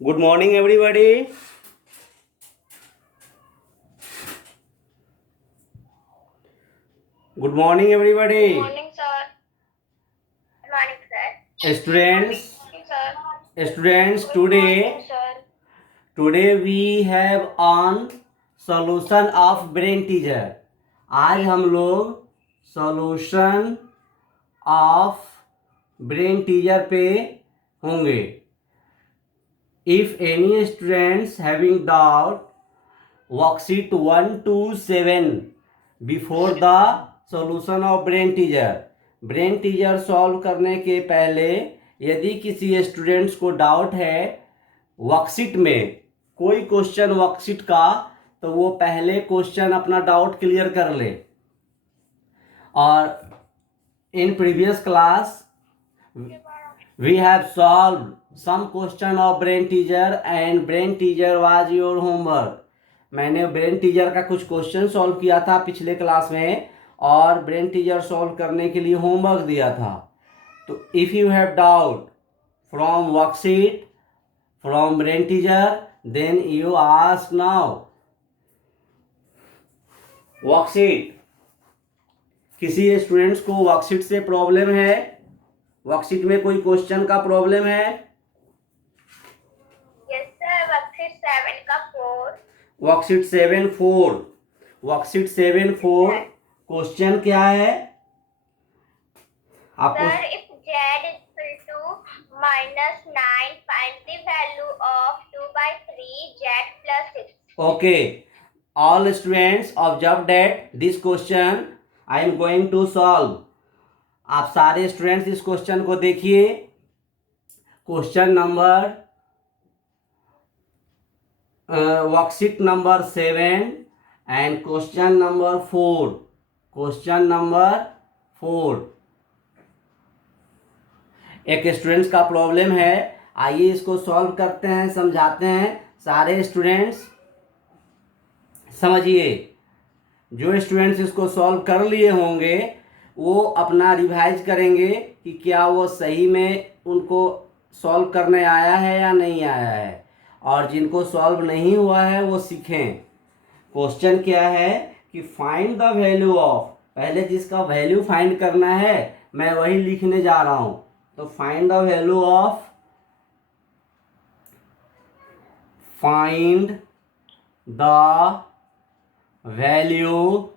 Good morning, everybody. Good morning, Good everybody. morning, sir. Good morning, sir. Students, Sir. students, Good morning, today, sir. today we have on solution of brain teaser. आज हम लोग solution of brain teaser पे होंगे. If any students having doubt, worksheet 1 to 7 before the solution of brain teaser. Brain teaser solve करने के पहले यदि किसी स्टूडेंट्स को डाउट है वर्कशीट में कोई क्वेश्चन वर्कशीट का, तो वो पहले क्वेश्चन अपना डाउट क्लियर कर ले. और in previous class we have solved some question of brain teaser and brain teaser was your homework. मैंने ब्रेन टीजर का कुछ क्वेश्चन सॉल्व किया था पिछले क्लास में और ब्रेन टीजर सॉल्व करने के लिए होमवर्क दिया था. तो if you have doubt from worksheet from brain teaser then you ask now. Worksheet, किसी स्टूडेंट्स को वर्कशीट से प्रॉब्लम है? वर्कशीट में कोई क्वेश्चन का प्रॉब्लम है? Yes, sir. Worksheet 7 का 4. वर्कशीट 7-4. वर्कशीट 7-4 क्वेश्चन क्या है आपको? Sir, if Z is equal to -9, find the value of 2/3 Z plus 6. Okay, all students observe that this question I am going to solve. आप सारे students इस question को देखिए. Question number worksheet number 7 and question number 4. Question number 4 एक students का problem है. आइए इसको सॉल्व करते हैं, समझाते हैं. सारे स्टूडेंट्स समझिए. जो स्टूडेंट्स इसको सॉल्व कर लिए होंगे वो अपना रिवाइज करेंगे कि क्या वो सही में उनको सॉल्व करने आया है या नहीं आया है. और जिनको सॉल्व नहीं हुआ है वो सीखें. क्वेश्चन क्या है कि फाइंड द वैल्यू ऑफ, पहले जिसका वैल्यू फाइंड करना है मैं वही लिखने जा रहा हूं. तो find the value of, find the value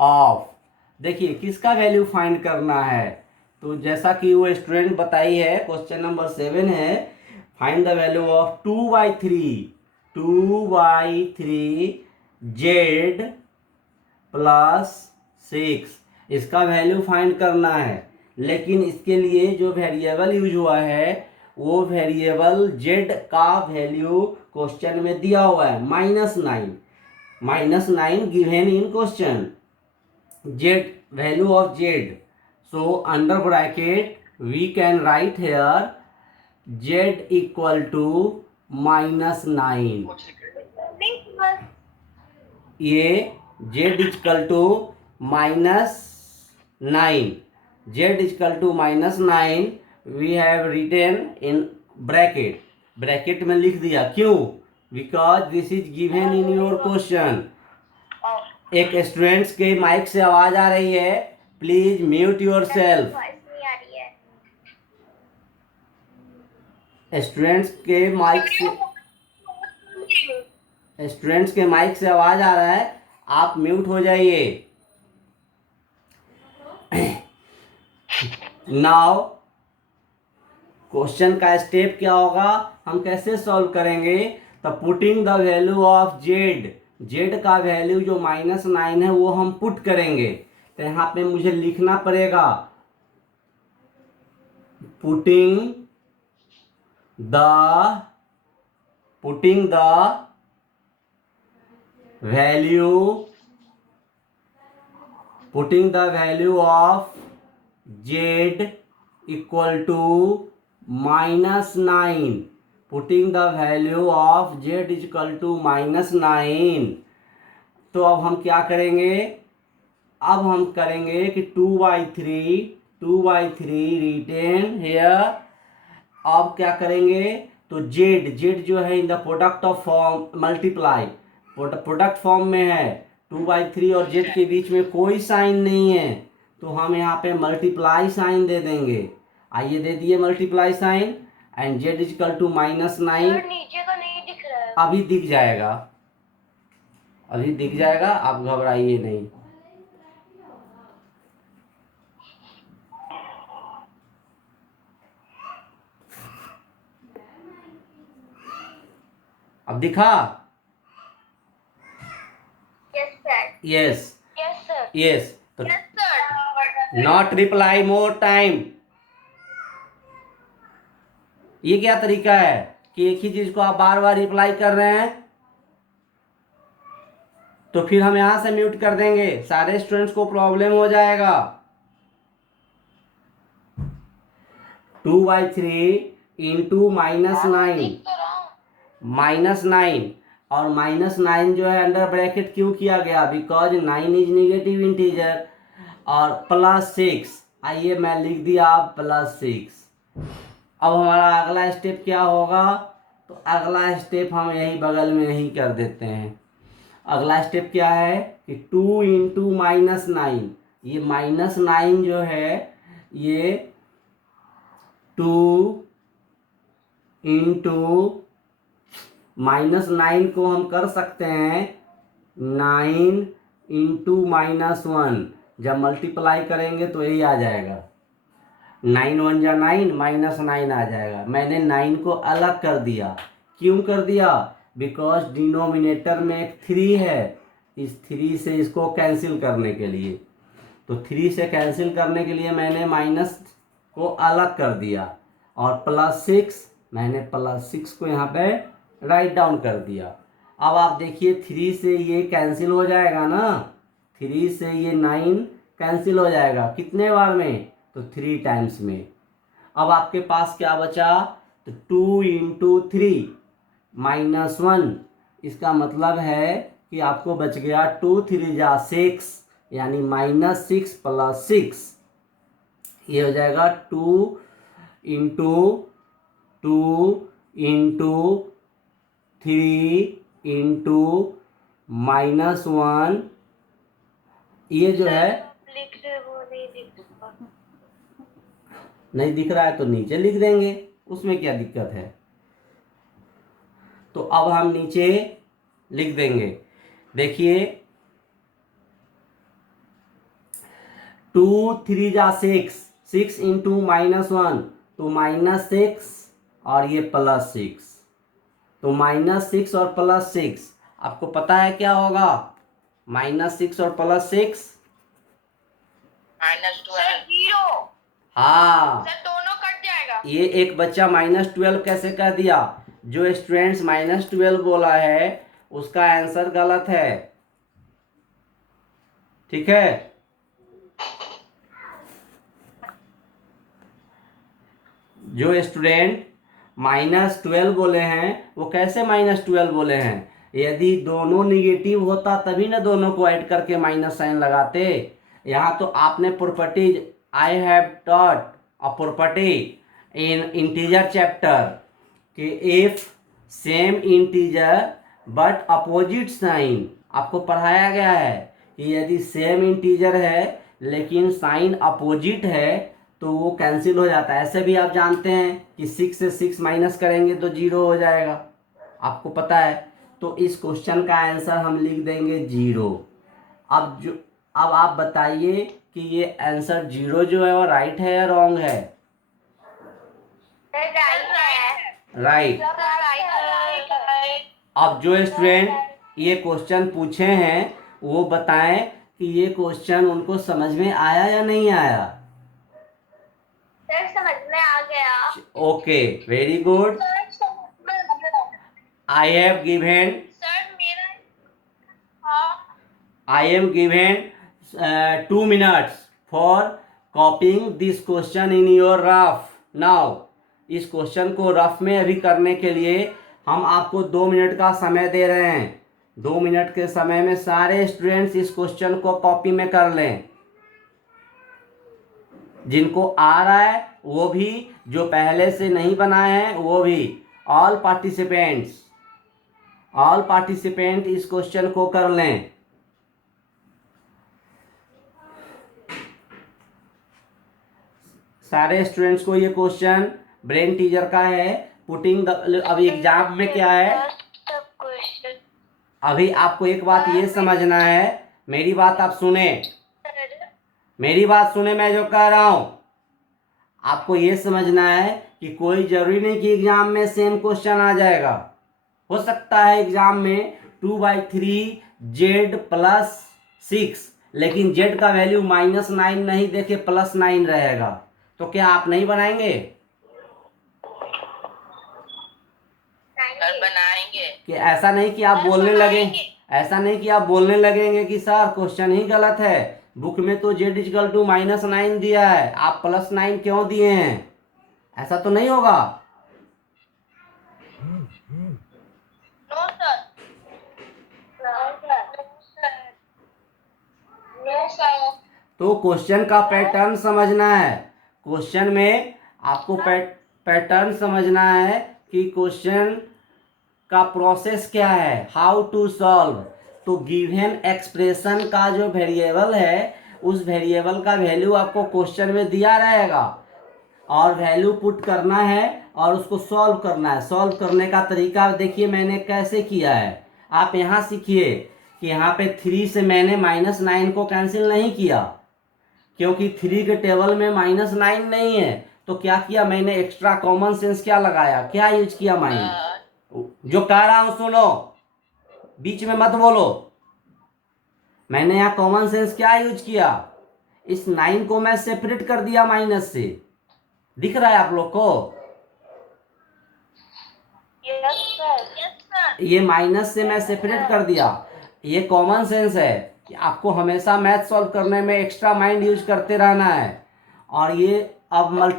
of. देखिए किसका वैल्यू फाइंड करना है. तो जैसा कि वो स्टूडेंट बताई है, क्वेश्चन नंबर 7 है find the value of 2/3 Z plus 6. इसका वैल्यू फाइंड करना है. लेकिन इसके लिए जो वेरिएबल यूज हुआ है वो वेरिएबल Z का वैल्यू क्वेश्चन में दिया हुआ है -9. -9 given in question. Z, value of Z. So under bracket we can write here Z equal to -9. ये Z equal to -9. Z equal to -9 we have written in bracket. Bracket में लिख दिया. क्यों? Because this is given in your question. एक students के mic से आवाज आ रही है, please mute your self. Students के माइक से आवाज आ रहा है, आप म्यूट हो जाइए. नाउ क्वेश्चन का स्टेप क्या होगा, हम कैसे सॉल्व करेंगे. तो putting the value of Z का वैल्यू जो -9 है वो हम पुट करेंगे. तो यहाँ पे मुझे लिखना पड़ेगा putting the value of Z equal to -9. Putting the value of Z is equal to -9. तो अब हम क्या करेंगे, अब हम करेंगे कि 2/3 रिटेन हेयर. अब क्या करेंगे, तो जेड जेड जो है in the product of form multiply product form में है 2/3 और जेड के बीच में कोई साइन नहीं है, तो हम यहाँ पे मल्टीप्लाई साइन दे देंगे। आइए दे दिए multiply sign and Z equal to -9। Sir नीचे का नहीं दिख रहा है। अभी दिख जाएगा, अभी दिख जाएगा, आप घबराइए नहीं। अब दिखा? Yes sir. Yes yes sir. Yes. तो yes sir. Not reply more time. ये क्या तरीका है कि एक ही चीज को आप बार बार रिप्लाई कर रहे हैं? तो फिर हम यहां से म्यूट कर देंगे, सारे स्टूडेंट्स को प्रॉब्लम हो जाएगा। 2/3 इंटू -9 -9 और -9 जो है अंडर ब्रैकेट क्यों किया गया? बिकॉज 9 इज निगेटिव इंटीजर और +6। आइए मैं लिख दिया +6। अब हमारा अगला स्टेप क्या होगा? तो अगला स्टेप हम यही बगल में ही कर देते हैं। अगला स्टेप क्या है कि 2 इंटू -9, ये -9 जो है ये 2 इंटू -9 को हम कर सकते हैं 9 इंटू -1। जब मल्टीप्लाई करेंगे तो यही आ जाएगा, 9 1 जा 9 -9 आ जाएगा। मैंने 9 को अलग कर दिया। क्यों कर दिया? बिकॉज डिनोमिनेटर में एक 3 है, इस 3 से इसको कैंसिल करने के लिए, तो 3 से कैंसिल करने के लिए मैंने माइनस को अलग कर दिया और +6 मैंने +6 को यहाँ पे राइट डाउन कर दिया। अब आप देखिए 3 से ये कैंसिल हो जाएगा ना, 3 से ये 9 कैंसिल हो जाएगा कितने बार में? तो 3 टाइम्स में। अब आपके पास क्या बचा? तो 2 इंटू 3 -1, इसका मतलब है कि आपको बच गया 2 3 जा 6, यानी -6 + 6, ये हो जाएगा 2 इंटू 3 इंटू -1, ये जो है लिख रहे वो नहीं दिख रहा। नहीं दिख रहा है तो नीचे लिख देंगे, उसमें क्या दिक्कत है? तो अब हम नीचे लिख देंगे। देखिए 2 3 जा 6, 6 इंटू -1 तो -6 और ये +6, तो -6 और +6 आपको पता है क्या होगा? -6 और +6 सर 0। हाँ, सर दोनों कट जाएगा। ये एक बच्चा -12 कैसे कह दिया? जो स्टूडेंट्स -12 बोला है उसका आंसर गलत है, ठीक है? जो स्टूडेंट -12 बोले हैं वो कैसे -12 बोले हैं? यदि दोनों निगेटिव होता तभी ना दोनों को ऐड करके माइनस साइन लगाते। यहाँ तो आपने properties, I have taught a property in integer chapter कि if same integer but opposite sign, आपको पढ़ाया गया है कि यदि सेम इंटीजर है लेकिन साइन अपोजिट है तो वो कैंसिल हो जाता है। ऐसे भी आप जानते हैं कि 6 से 6 माइनस करेंगे तो 0 हो जाएगा, आपको पता है। तो इस क्वेश्चन का आंसर हम लिख देंगे 0। अब आप बताइए कि ये आंसर 0 जो है वो राइट है या रॉन्ग है? राइट। अब जो स्टूडेंट ये क्वेश्चन पूछे हैं वो बताएं कि ये क्वेश्चन उनको समझ में आया या नहीं आया? सर समझ में आ गया। Okay, very good. I have given sir मेरा हाँ I am given 2 minutes for copying this question in your rough. Now, इस क्वेश्चन को रफ में अभी करने के लिए हम आपको 2 मिनट का समय दे रहे हैं। 2 मिनट के समय में सारे स्टूडेंट्स इस क्वेश्चन को कॉपी में कर लें। जिनको आ रहा है वो भी, जो पहले से नहीं बनाए हैं वो भी, ऑल पार्टिसिपेंट इस क्वेश्चन को कर लें। सारे स्टूडेंट्स को ये क्वेश्चन ब्रेन टीचर का है। पुटिंग अभी एग्जाम में क्या है, अभी आपको एक बात ये समझना है, मेरी बात आप सुने, मेरी बात सुने, मैं जो कह रहा हूं आपको ये समझना है कि कोई जरूरी नहीं कि एग्जाम में सेम क्वेश्चन आ जाएगा। हो सकता है एग्जाम में 2/3 जेड प्लस 6, लेकिन जेड का वैल्यू -9 नहीं देके +9 रहेगा, तो क्या आप नहीं बनाएंगे? बनाएंगे कि ऐसा नहीं कि आप बोलने लगे, ऐसा नहीं कि आप बोलने लगेंगे कि सर क्वेश्चन ही गलत है, बुक में तो z = -9 दिया है, आप +9 क्यों दिए हैं? ऐसा तो नहीं होगा। No sir, no sir. तो क्वेश्चन का पैटर्न समझना है, क्वेश्चन में आपको पैटर्न समझना है कि क्वेश्चन का प्रोसेस क्या है, हाउ टू सॉल्व। तो गिवन एक्सप्रेशन का जो वेरिएबल है, उस वेरिएबल का वैल्यू आपको क्वेश्चन में दिया रहेगा और वैल्यू पुट करना है और उसको सॉल्व करना है। सॉल्व करने का तरीका देखिए मैंने कैसे किया है, आप यहाँ सीखिए कि यहाँ पे 3 से मैंने -9 को कैंसिल नहीं किया, क्योंकि 3 के टेबल में -9 नहीं है। तो क्या किया मैंने, एक्स्ट्रा कॉमन सेंस क्या लगाया, क्या यूज किया माइंड। जो कह रहा हूं सुनो, बीच में मत बोलो। मैंने यहाँ कॉमन सेंस क्या यूज किया, इस 9 को मैं सेपरेट कर दिया माइनस से। दिख रहा है आप लोग को? Yes sir. ये माइनस से मैं सेपरेट कर दिया। ये कॉमन सेंस है कि आपको हमेशा मैथ सॉल्व करने में एक्स्ट्रा माइंड यूज करते रहना है। और ये अब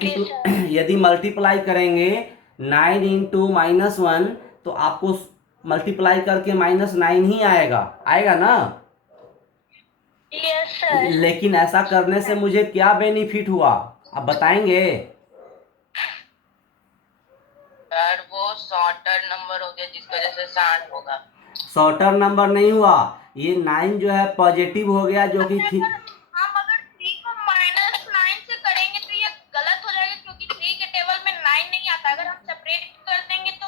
यदि मल्टीप्लाई करेंगे 9 × -1, तो आपको मल्टीप्लाई करके -9 ही आएगा ना। Yes sir. लेकिन ऐसा करने से मुझे क्या बेनिफिट हुआ, आप बताएंगे? सर वो शॉर्टर नंबर हो गया, जिसकी वजह से शांत होगा। शॉर्टर नंबर नहीं हुआ, ये 9 जो है पॉजिटिव हो गया, जो कि थी। हम अगर 3 को -9 से करेंगे तो ये गलत हो जाएगा, क्योंकि 3 के टेबल में 9 नहीं आता। अगर हम सेपरेट कर देंगे तो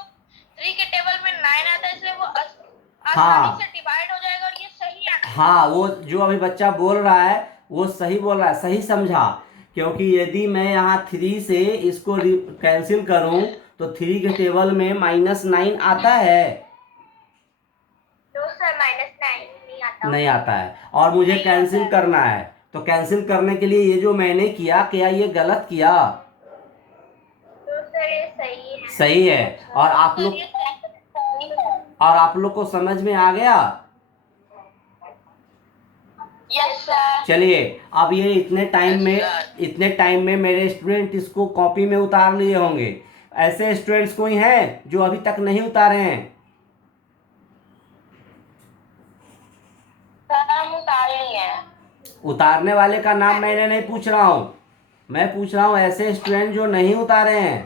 3 के टेबल में 9 आता है, इसलिए वो आसानी से डिवाइड हो जाएगा और ये सही आता है। हाँ, वो जो अभी बच्चा बोल रहा है वो सही बोल रहा है, सही समझा। क्योंकि यदि मैं यहाँ 3 से इसको कैंसिल करूं तो 3 के टेबल में -9 आता है? तो सर -9 नहीं आता है, और मुझे कैंसिल करना है। तो कैंसिल करने के लिए ये जो मैंने किया, क्या ये गलत किया? तो सर ये सही है। सही है। और आप लोग को समझ में आ गया? Yes sir. चलिए, अब ये इतने टाइम में मेरे स्टूडेंट इसको कॉपी में उतार लिए होंगे। ऐसे स्टूडेंट्स कोई हैं जो अभी तक नहीं उतारे हैं? हम उतारे हैं। उतारने वाले का नाम मैंने नहीं पूछ रहा हूँ, मैं पूछ रहा हूँ ऐसे स्टूडेंट जो नहीं उतारे हैं।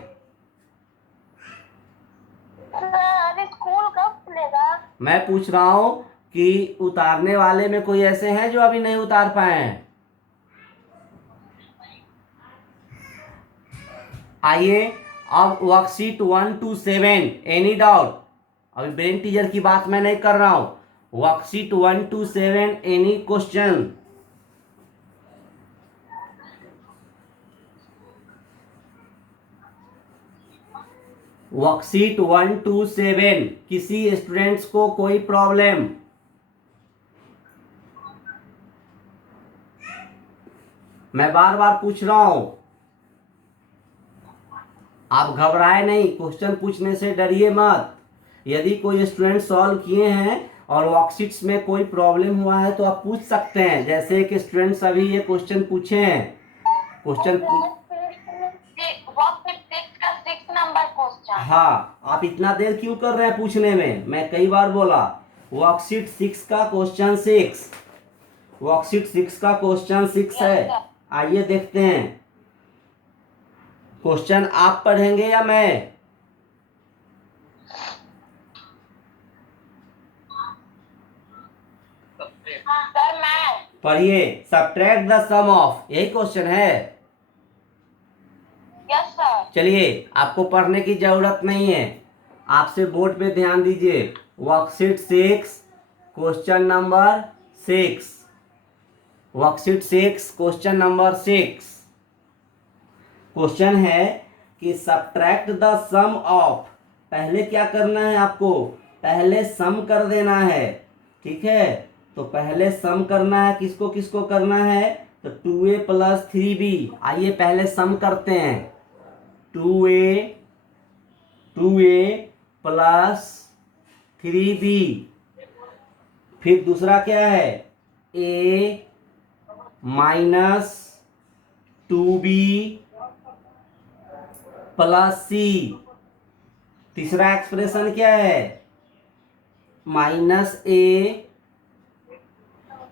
सर स्कूल कब खुलेगा? मैं पूछ रहा हूँ कि उतारने वाले में कोई ऐसे हैं जो अभी नहीं उतार पाए हैं? आइए, अब वर्कशीट 1 to 7, एनी डाउट? अभी ब्रेन टीचर की बात मैं नहीं कर रहा हूँ। Worksheet 1 to 7, any question? Worksheet 1 to 7, किसी स्टूडेंट्स को कोई प्रॉब्लम? मैं बार बार पूछ रहा हूं, आप घबराए नहीं, क्वेश्चन पूछने से डरिए मत। यदि कोई स्टूडेंट सॉल्व किए हैं और वर्कशीट्स में कोई प्रॉब्लम हुआ है तो आप पूछ सकते हैं, जैसे कि स्टूडेंट्स अभी ये क्वेश्चन पूछे हैं। क्वेश्चन हाँ, आप इतना देर क्यों कर रहे हैं पूछने में? मैं कई बार बोला, वर्कशीट 6 का क्वेश्चन 6, वर्कशीट 6 का क्वेश्चन 6 है। आइए देखते हैं, क्वेश्चन आप पढ़ेंगे या मैं? पढ़िए, सब्ट्रैक्ट द सम ऑफ, यही क्वेश्चन है। Yes sir. चलिए, आपको पढ़ने की जरूरत नहीं है, आपसे बोर्ड पे ध्यान दीजिए। Worksheet 6 question number 6, worksheet 6 question number 6 question है कि सब्ट्रैक्ट द सम ऑफ। पहले क्या करना है आपको, पहले सम कर देना है, ठीक है। तो पहले सम करना है, किसको किसको करना है, तो 2a प्लस 3b। आइए पहले सम करते हैं। 2a plus 3b। फिर दूसरा क्या है, a minus 2b plus c। तीसरा एक्सप्रेशन क्या है, माइनस a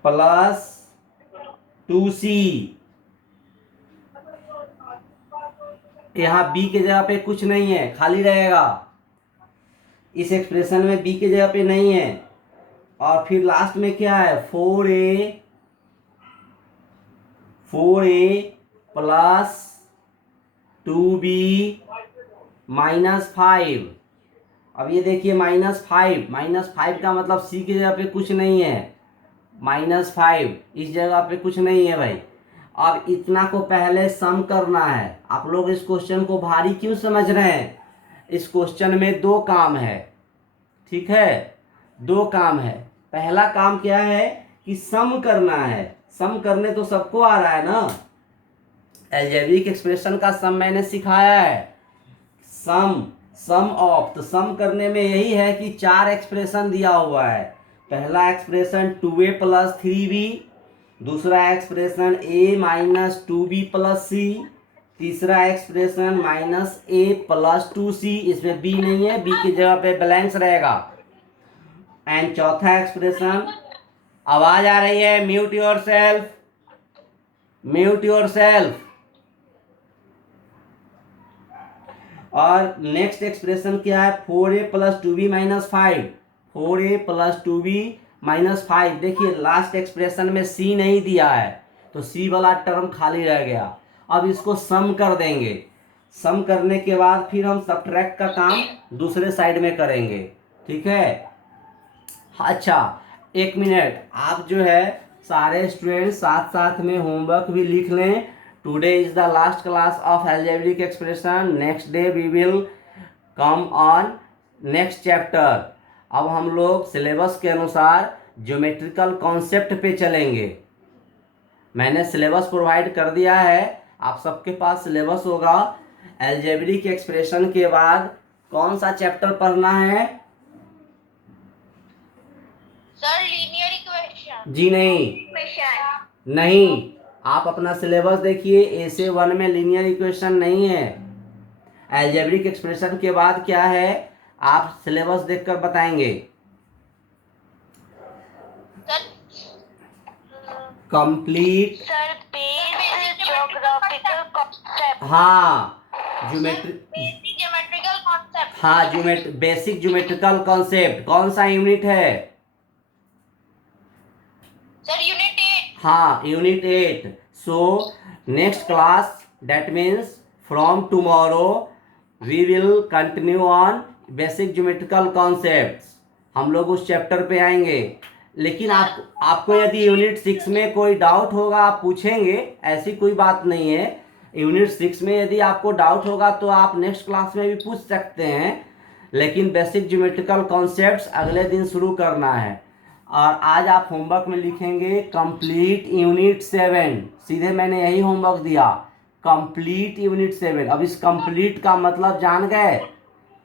प्लस 2c। यहाँ b के जगह पे कुछ नहीं है, खाली रहेगा। इस एक्सप्रेशन में b के जगह पे नहीं है। और फिर लास्ट में क्या है, 4a प्लस 2b माइनस 5। अब ये देखिए -5 का मतलब सी की जगह पे कुछ नहीं है, -5 इस जगह पे कुछ नहीं है भाई। अब इतना को पहले सम करना है। आप लोग इस क्वेश्चन को भारी क्यों समझ रहे हैं, इस क्वेश्चन में दो काम है, ठीक है, दो काम है। पहला काम क्या है कि सम करना है। सम करने तो सबको आ रहा है ना, अलजेब्रिक एक्सप्रेशन का सम मैंने सिखाया है। सम ऑफ, तो सम करने में यही है कि 4 एक्सप्रेशन दिया हुआ है। पहला एक्सप्रेशन 2a प्लस 3b, दूसरा expression a minus 2b plus c, तीसरा एक्सप्रेशन -a प्लस 2c, इसमें b नहीं है, b की जगह पे ब्लैंक्स रहेगा। एंड चौथा एक्सप्रेशन, आवाज आ रही है, mute your self, mute your self. और नेक्स्ट एक्सप्रेशन क्या है, 4a plus 2b minus 5, 4a plus 2b minus 5। देखिए लास्ट एक्सप्रेशन में c नहीं दिया है, तो c वाला टर्म खाली रह गया। अब इसको सम कर देंगे। सम करने के बाद फिर हम सब्ट्रैक्ट का काम दूसरे साइड में करेंगे, ठीक है। अच्छा, 1 मिनट, आप जो है सारे स्टूडेंट साथ साथ में होमवर्क भी लिख लें। Today is the last class of algebraic expression, next day we will come on next chapter. अब हम लोग सिलेबस के अनुसार ज्योमेट्रिकल कॉन्सेप्ट पे चलेंगे। मैंने सिलेबस प्रोवाइड कर दिया है, आप सबके पास सिलेबस होगा। अलजेब्रिक एक्सप्रेशन के बाद कौन सा चैप्टर पढ़ना है, सर लीनियर इक्वेशन। जी नहीं, आप अपना सिलेबस देखिए, ऐसे 1 में लीनियर इक्वेशन नहीं है। अलजेब्रिक एक्सप्रेशन के बाद क्या है, आप सिलेबस देखकर बताएंगे। Complete, sir basic geographical concept. हाँ ज्योमेट्रिक, बेसिक ज्योमेट्रिकल कॉन्सेप्ट। हाँ बेसिक ज्योमेट्रिकल कॉन्सेप्ट। कौन सा यूनिट है, सर यूनिट 8। हाँ unit 8। So next class, that means from tomorrow we will continue on basic geometrical concepts. हम लोग उस चैप्टर पे आएंगे। लेकिन आपको यदि यूनिट 6 में कोई डाउट होगा आप पूछेंगे, ऐसी कोई बात नहीं है। यूनिट 6 में यदि आपको डाउट होगा तो आप नेक्स्ट क्लास में भी पूछ सकते हैं, लेकिन बेसिक ज्योमेट्रिकल कॉन्सेप्ट्स अगले दिन शुरू करना है। और आज आप होमवर्क में लिखेंगे कंप्लीट यूनिट 7। सीधे मैंने यही होमवर्क दिया, कंप्लीट यूनिट 7। अब इस कंप्लीट का मतलब जान गए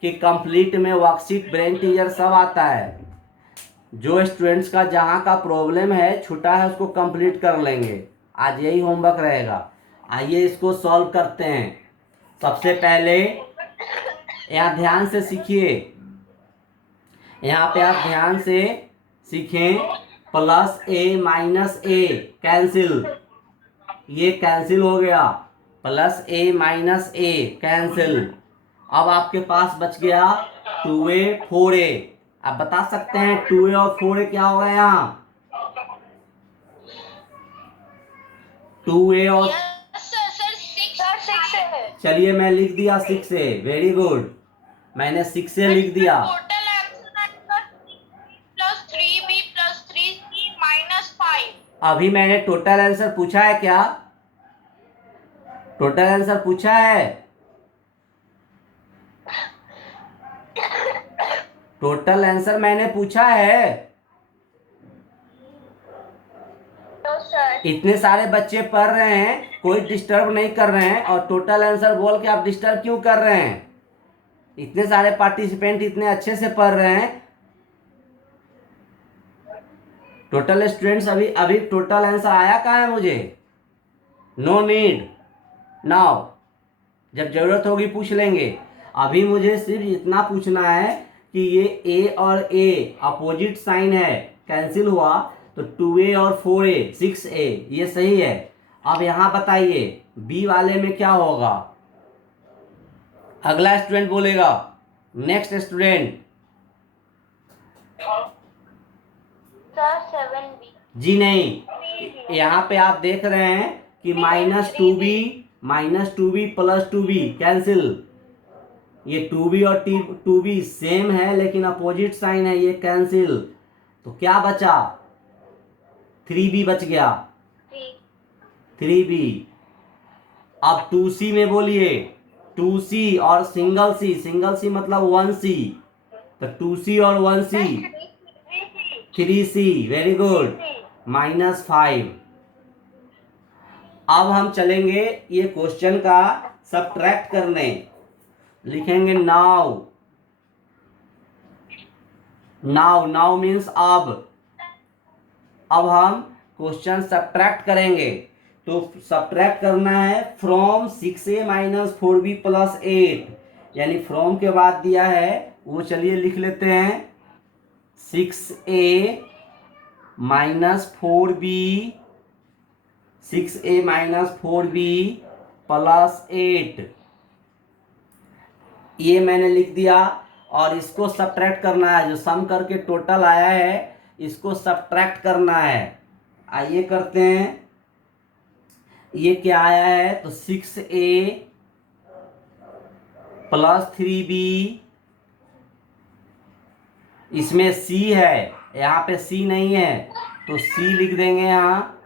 कि कंप्लीट में वर्कशीट, ब्रेन टीजर सब आता है। जो स्टूडेंट्स का जहाँ का प्रॉब्लम है छूटा है उसको कंप्लीट कर लेंगे। आज यही होमवर्क रहेगा। आइए इसको सॉल्व करते हैं। सबसे पहले यहाँ ध्यान से सीखिए, यहाँ पे आप ध्यान से सीखें। Plus a minus a cancel, ये कैंसिल हो गया, plus a minus a cancel. अब आपके पास बच गया 2a 4a। आप बता सकते हैं 2a और 4a क्या होगा यहाँ, 2a और यस सर, सर 6 है। चलिए मैं लिख दिया 6a, वेरी गुड, मैंने 6a लिख दिया। टोटल आंसर आएगा 6 + 3b + 3c -5। अभी मैंने टोटल आंसर पूछा है क्या? टोटल आंसर पूछा है? टोटल आंसर मैंने पूछा है। तो सर इतने सारे बच्चे पढ़ रहे हैं, कोई डिस्टर्ब नहीं कर रहे हैं, और टोटल आंसर बोल के आप डिस्टर्ब क्यों कर रहे हैं? इतने सारे पार्टिसिपेंट इतने अच्छे से पढ़ रहे हैं। टोटल स्टूडेंट्स, अभी अभी टोटल आंसर आया कहाँ है मुझे? नो नीड नाउ, जब जरूरत होगी पूछ लेंगे। अभी मुझे सिर्फ इतना पूछना है कि ये a और a अपोजिट साइन है, कैंसिल हुआ, तो 2a और 4a 6a, ये सही है। अब यहाँ बताइए b वाले में क्या होगा? अगला स्टूडेंट बोलेगा, नेक्स्ट स्टूडेंट। Sir 7b। जी नहीं, यहाँ पे आप देख रहे हैं कि -2b + 2b कैंसिल। ये 2b और 2b सेम है लेकिन अपोजिट साइन है, ये कैंसिल। तो क्या बचा? 3b बच गया, 3b। अब 2c में बोलिए, 2c और सिंगल सी मतलब 1c, तो 2c और 1c 3c, वेरी गुड, -5। अब हम चलेंगे ये क्वेश्चन का सब्ट्रैक्ट करने, लिखेंगे नाउ। नाउ मीन्स अब हम क्वेश्चन सब्ट्रैक्ट करेंगे। तो सब्ट्रैक्ट करना है फ्रॉम 6a - 4b + 8, यानी फ्रॉम के बाद दिया है वो, चलिए लिख लेते हैं 6a - 4b + 8, ये मैंने लिख दिया। और इसको सब्ट्रैक्ट करना है, जो सम करके टोटल आया है इसको सब्ट्रैक्ट करना है। आइए करते हैं। ये क्या आया है? तो 6a + 3b, इसमें c है, यहाँ पे c नहीं है तो c लिख देंगे यहाँ,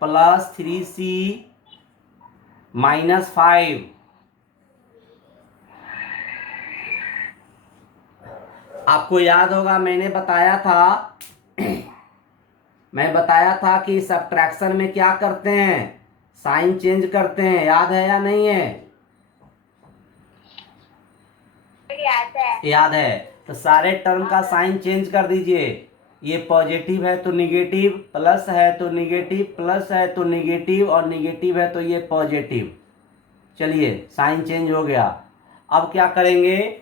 +3c -5। आपको याद होगा मैंने बताया था कि सब्ट्रैक्शन में क्या करते हैं? साइन चेंज करते हैं, याद है या नहीं है? याद है। तो सारे टर्म का साइन चेंज कर दीजिए। ये पॉजिटिव है तो निगेटिव, प्लस है तो निगेटिव, प्लस है तो निगेटिव, और निगेटिव है तो ये पॉजिटिव। चलिए साइन चेंज हो गया। अब क्या करेंगे?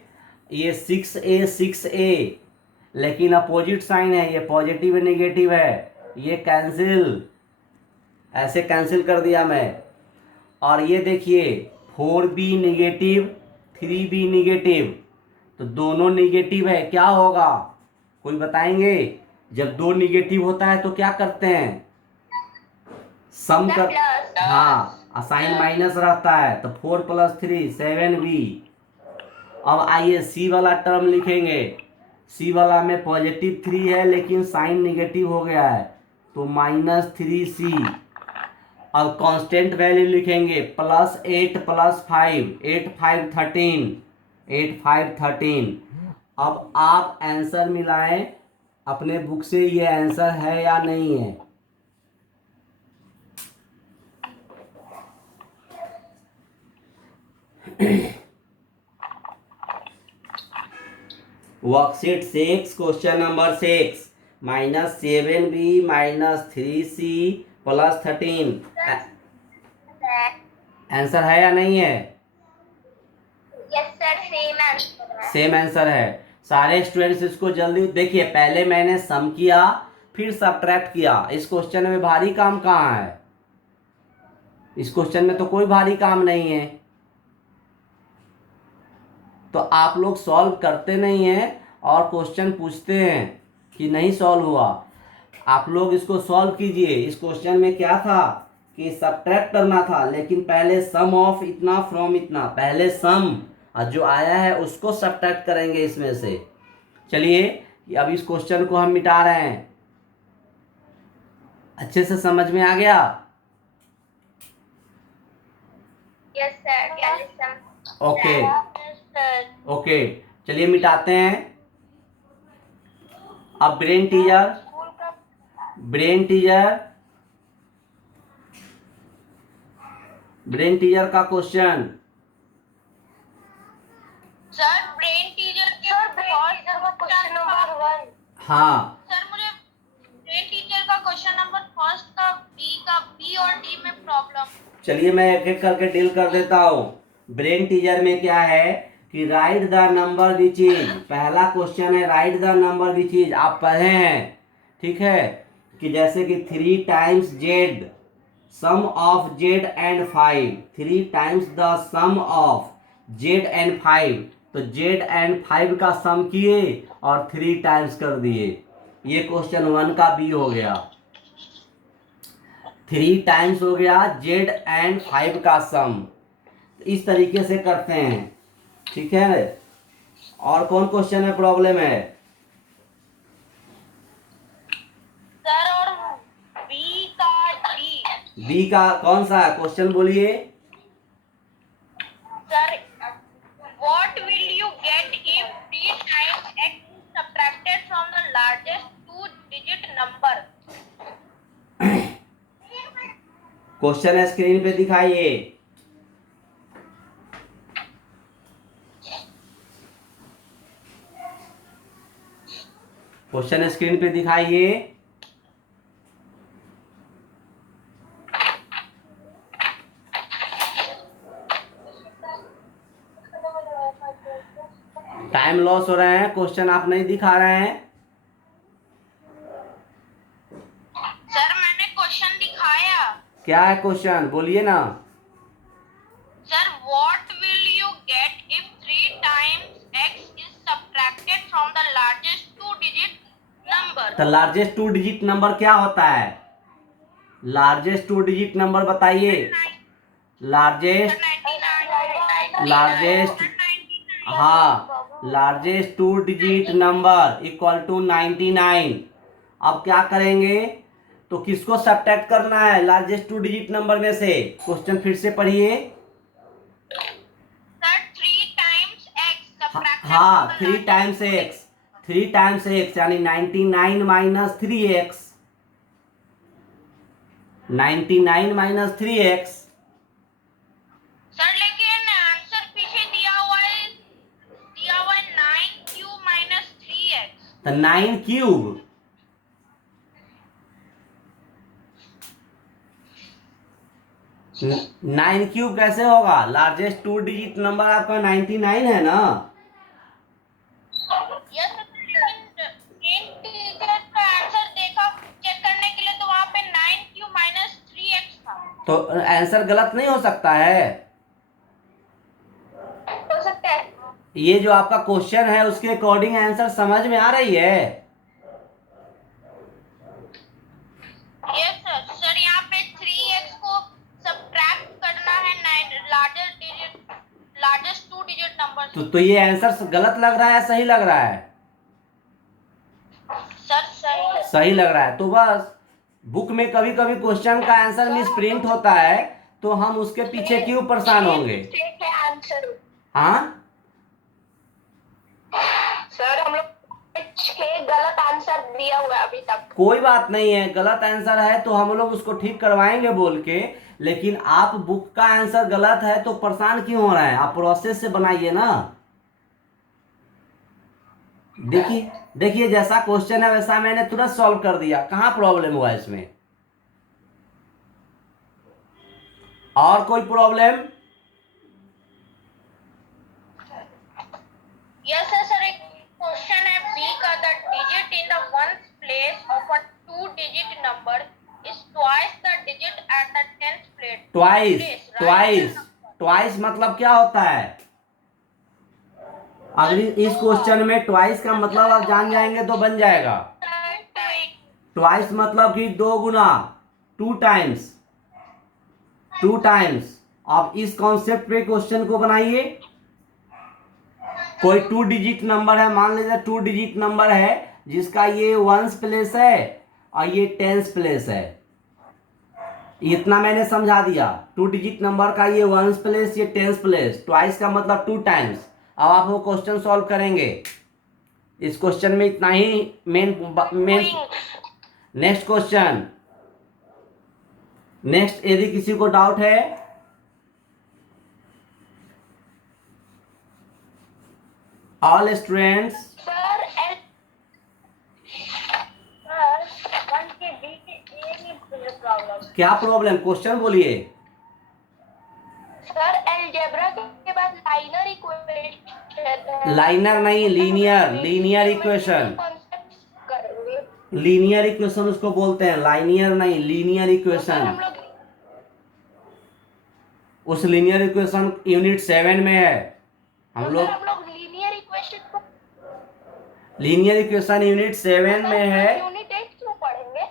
ये 6a लेकिन अपोजिट साइन है, ये पॉजिटिव निगेटिव है, ये कैंसिल, ऐसे कैंसिल कर दिया मैं। और ये देखिए 4b निगेटिव 3b निगेटिव, तो दोनों निगेटिव है, क्या होगा? कोई बताएंगे? जब दो निगेटिव होता है तो क्या करते हैं? सम कर, हाँ, साइन माइनस रहता है, तो 4 + 3 7b। अब आइए सी वाला टर्म लिखेंगे। सी वाला में पॉजिटिव 3 है लेकिन साइन निगेटिव हो गया है, तो -3c। अब कांस्टेंट वैल्यू लिखेंगे, +8 + 5, 8 5 13, 8 5 13। अब आप आंसर मिलाएं अपने बुक से, ये आंसर है या नहीं है। Worksheet 6 question number 6, -7b -3c + 13, answer है या नहीं है? यस सर, सेम आंसर है। सेम आंसर है। सारे स्टूडेंट्स इसको जल्दी देखिए, पहले मैंने सम किया फिर सब्ट्रैक्ट किया। इस क्वेश्चन में भारी काम कहाँ है? इस क्वेश्चन में तो कोई भारी काम नहीं है। तो आप लोग सॉल्व करते नहीं हैं और क्वेश्चन पूछते हैं कि नहीं सॉल्व हुआ। आप लोग इसको सॉल्व कीजिए। इस क्वेश्चन में क्या था? कि सब्ट्रैक्ट करना था, लेकिन पहले सम ऑफ इतना फ्रॉम इतना, पहले सम और जो आया है उसको सब्ट्रैक्ट करेंगे इसमें से। चलिए अब इस क्वेश्चन को हम मिटा रहे हैं। अच्छे से समझ में आ गया? Yes sir, calcium. Okay sir okay, चलिए मिटाते हैं। अब ब्रेन टीजर, स्कूल का ब्रेन टीजर, ब्रेन टीजर का क्वेश्चन। सर ब्रेन टीचर के क्वेश्चन नंबर 1। हाँ सर मुझे ब्रेन टीचर का क्वेश्चन नंबर फर्स्ट का बी और डी में प्रॉब्लम। चलिए मैं एक एक करके डील कर देता हूँ। ब्रेन टीजर में क्या है कि write the number which is, पहला क्वेश्चन है write the number which is, आप पढ़े हैं ठीक है, कि जैसे कि 3 times Z, sum of Z and 5, 3 times the sum of Z and 5, तो जेड एंड 5 का सम किए और 3 टाइम्स कर दिए। ये क्वेश्चन 1 का बी हो गया। 3 टाइम्स हो गया जेड एंड 5 का सम। इस तरीके से करते हैं, ठीक है। और कौन क्वेश्चन है प्रॉब्लम है? सर और बी का डी। बी का कौन सा है क्वेश्चन बोलिए। Sir what will you get if 3 times x subtracted from the largest 2 digit number. Question है स्क्रीन पे दिखाइए। क्वेश्चन स्क्रीन पे दिखाइए। टाइम लॉस हो रहे हैं, क्वेश्चन आप नहीं दिखा रहे हैं। सर मैंने क्वेश्चन दिखाया। क्या है क्वेश्चन बोलिए ना। Sir what will you get if 3 times x is subtracted from the largest 2 digit number. तो लार्जेस्ट 2 डिजिट नंबर क्या होता है? लार्जेस्ट 2 डिजिट नंबर बताइए। लार्जेस्ट लार्जेस्ट हाँ, largest 2 digit number equal to 99। अब क्या करेंगे, तो किसको सब्ट्रैक्ट करना है लार्जेस्ट 2 डिजिट नंबर में से? क्वेश्चन फिर से पढ़िए। सर 3 टाइम्स x सब्ट्रैक्टेड हाँ 3 टाइम्स एक्स, 3 टाइम्स एक्स यानी 99 minus 3x, 99 minus 3x। Sir लेकिन आंसर पीछे दिया हुआ है 9 क्यू माइनस 3x। तो 9 क्यूब, 9 क्यूब कैसे होगा? लार्जेस्ट 2 डिजिट नंबर आपका 99 है ना। यस सर, लेकिन ब्रेन टीचर का आंसर देखा चेक करने के लिए तो वहां पे 9 क्यू माइनस 3x था। तो आंसर गलत नहीं हो सकता है? हो सकता है। ये जो आपका क्वेश्चन है उसके अकॉर्डिंग आंसर समझ में आ रही है। Yes sir. सर यहाँ पे 3x को सब्ट्रैक्ट करना है लार्जेस्ट 2 डिजिट नंबर से। तो ये आंसर गलत लग रहा है सही लग रहा है? सर सही सही लग रहा है। तो बस बुक में कभी कभी क्वेश्चन का आंसर मिसप्रिंट होता है, तो हम उसके पीछे क्यों परेशान होंगे। आंसर। हाँ सर हम लोग 6 गलत आंसर दिया हुआ है अभी तक। कोई बात नहीं है, गलत आंसर है तो हम लोग उसको ठीक करवाएंगे बोल के, लेकिन आप बुक का आंसर गलत है तो परेशान क्यों हो रहे हैं? आप प्रोसेस से बनाइए ना। देखिए देखिए जैसा क्वेश्चन है वैसा मैंने तुरंत सॉल्व कर दिया, कहाँ प्रॉब्लम हुआ इसमें? और कोई प्रॉब्लम? यस सर एक क्वेश्चन है बी का, the digit in the ones place of a 2 digit number is twice the digit at the 10th place. Twice मतलब क्या होता है? अगर इस क्वेश्चन में ट्वाइस का मतलब आप जान जाएंगे तो बन जाएगा। ट्वाइस मतलब कि 2 गुना, 2 टाइम्स। 2 टाइम्स। आप इस कॉन्सेप्ट पे क्वेश्चन को बनाइए। कोई 2 डिजिट नंबर है, मान लीजिए 2 डिजिट नंबर है जिसका ये 1s प्लेस है और ये 10s प्लेस है। इतना मैंने समझा दिया। 2 डिजिट नंबर का ये 1s प्लेस, ये 10s प्लेस, ट्वाइस का मतलब 2 टाइम्स। अब आप वो क्वेश्चन सॉल्व करेंगे। इस क्वेश्चन में इतना ही मेन। Next question. नेक्स्ट, यदि किसी को डाउट है all students. Sir L sir 1 के बी के ए में प्रॉब्लम। क्या प्रॉब्लम, क्वेश्चन बोलिए। सर अलजेब्रा के बाद लाइनर इक्वेशन। लाइनर नहीं, लीनियर इक्वेशन। लीनियर इक्वेशन उसको बोलते हैं, लाइनियर नहीं, लीनियर इक्वेशन। उस लीनियर इक्वेशन यूनिट 7 में है। हम लोग लीनियर इक्वेशन यूनिट 7 में है। यूनिट 8 क्यों पढ़ेंगे?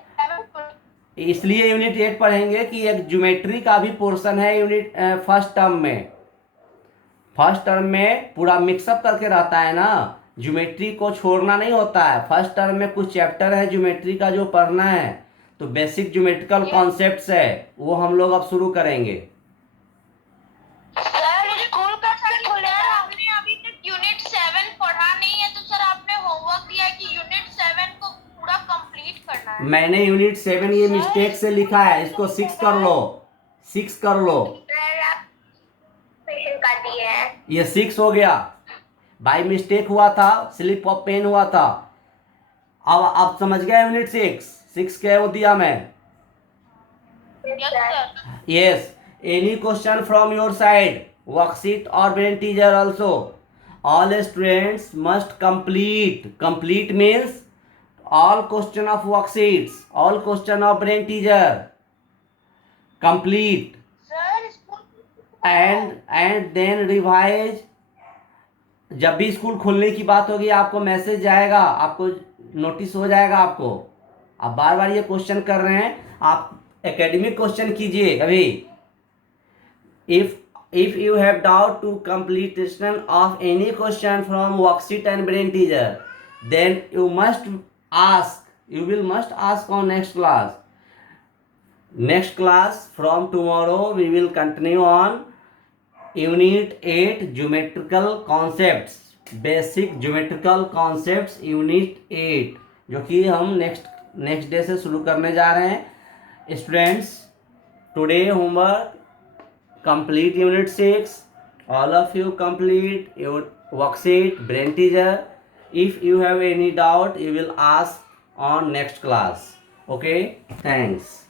इसलिए यूनिट 8 पढ़ेंगे कि एक ज्योमेट्री का भी पोर्शन है यूनिट फर्स्ट टर्म में। फर्स्ट टर्म में पूरा मिक्सअप करके रहता है ना, ज्योमेट्री को छोड़ना नहीं होता है। फर्स्ट टर्म में कुछ चैप्टर है ज्योमेट्री का जो पढ़ना है, तो बेसिक ज्योमेट्रिकल कॉन्सेप्ट्स है, वो हम लोग अब शुरू करेंगे। सर स्कूल का सर आपने अभी तक यूनिट 7 पढ़ा नहीं है, तो सर आपने होमवर्क दिया है कि यूनिट 7 को पूरा कंप्लीट करना है। मैंने यूनिट 7 ये मिस्टेक से लिखा है, इसको 6 कर लो, 6 कर लो। ये 6 हो गया, बाय मिस्टेक हुआ था, स्लिप ऑफ पेन हुआ था। अब समझ गया यूनिट 6 क्या वो दिया मैं। Yes, any question from your side, worksheet और brain teacher also. All students must complete means all question of worksheets, all question of brain teacher, complete and then revise। जब भी स्कूल खोलने की बात होगी आपको मैसेज जाएगा, आपको नोटिस हो जाएगा आपको। आप बार बार ये क्वेश्चन कर रहे हैं, आप एकेडमिक क्वेश्चन कीजिए अभी। if you have doubt to completion of any question from worksheet and brain teacher, then you must ask on next class. From tomorrow we will continue on unit 8 geometrical concepts, basic geometrical concepts unit 8, जो कि हम next day से शुरू करने जा रहे हैं। Students, today homework complete unit 6, all of you complete your worksheet, brain teaser. If you have any doubt, you will ask on next class. Okay, thanks.